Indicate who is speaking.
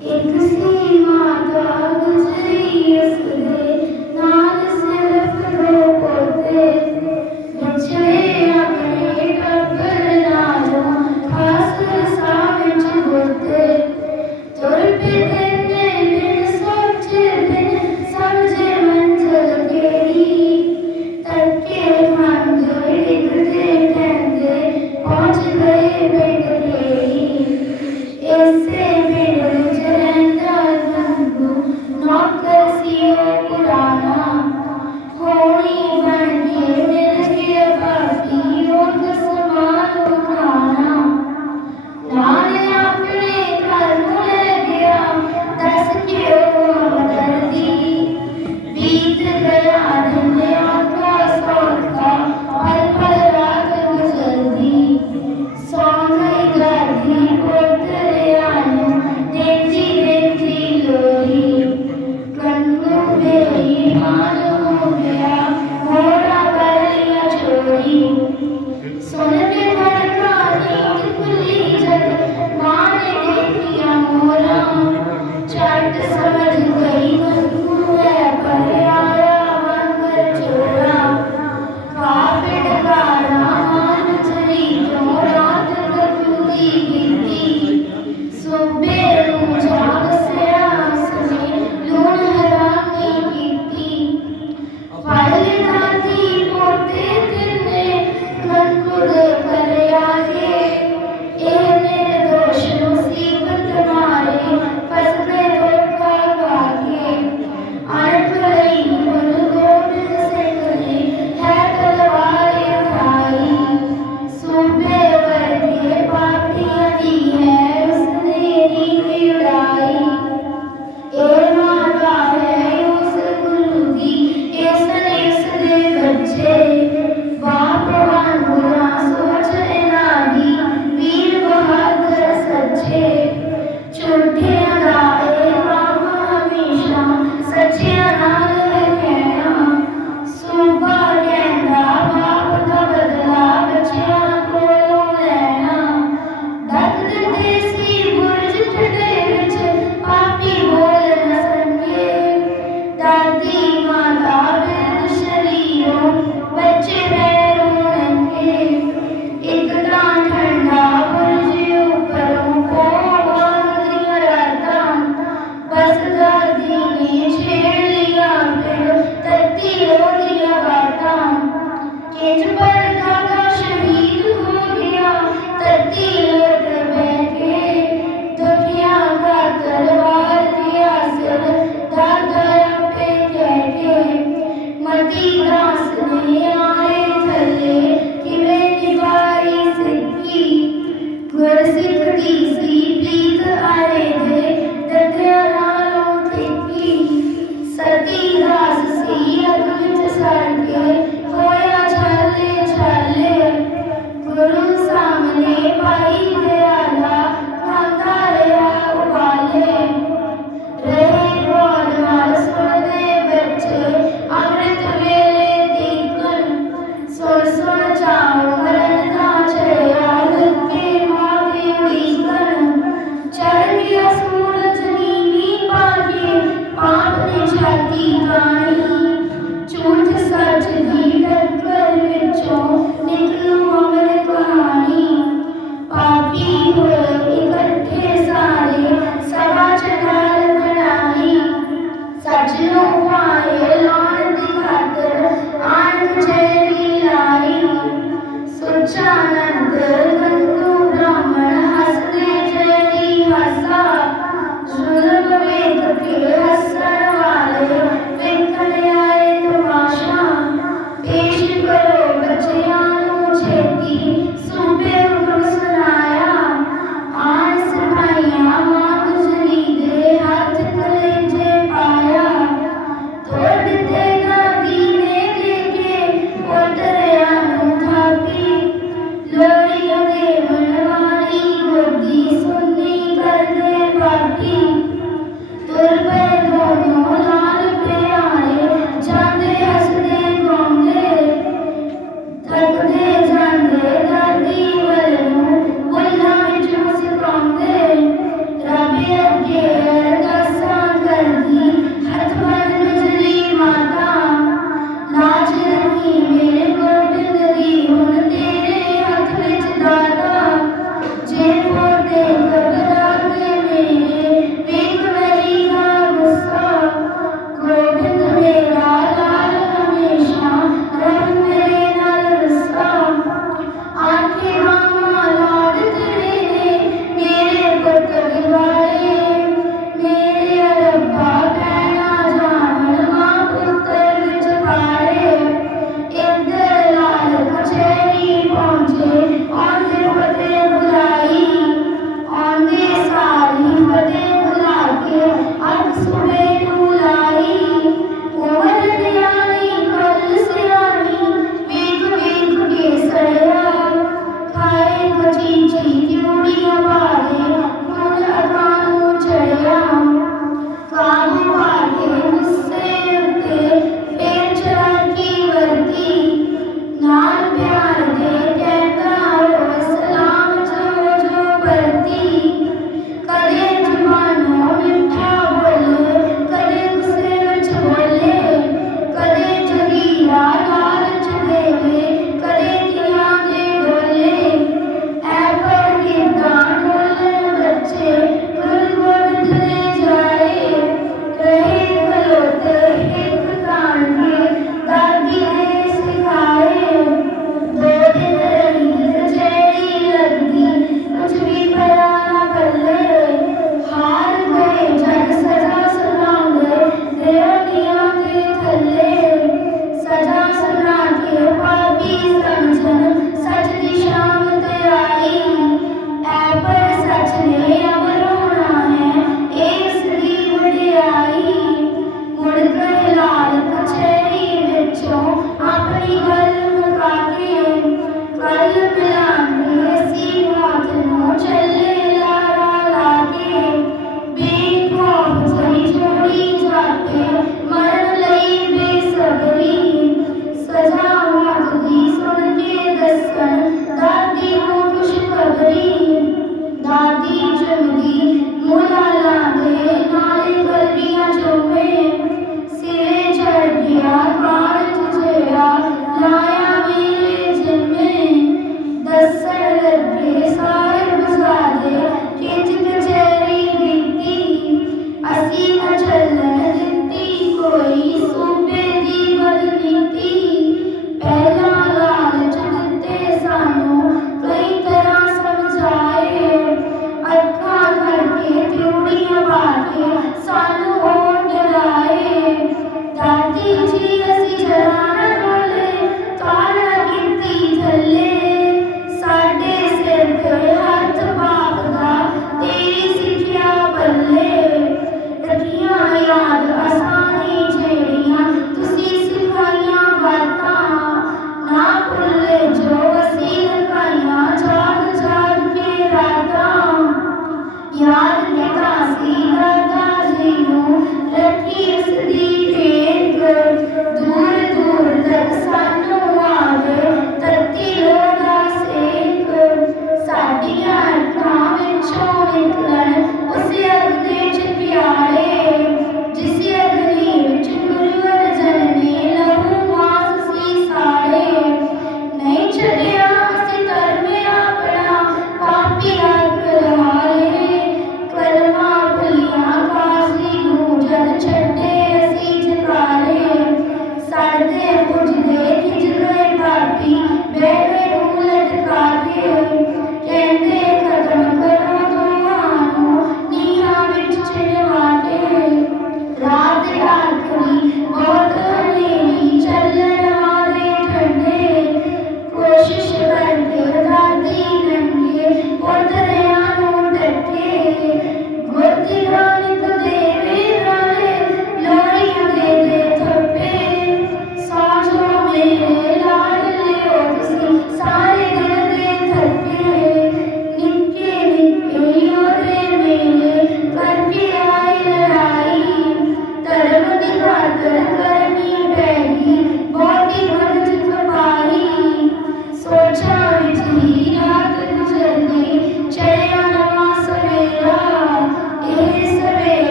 Speaker 1: एक से माता दूसरी असदे discovered Thank you.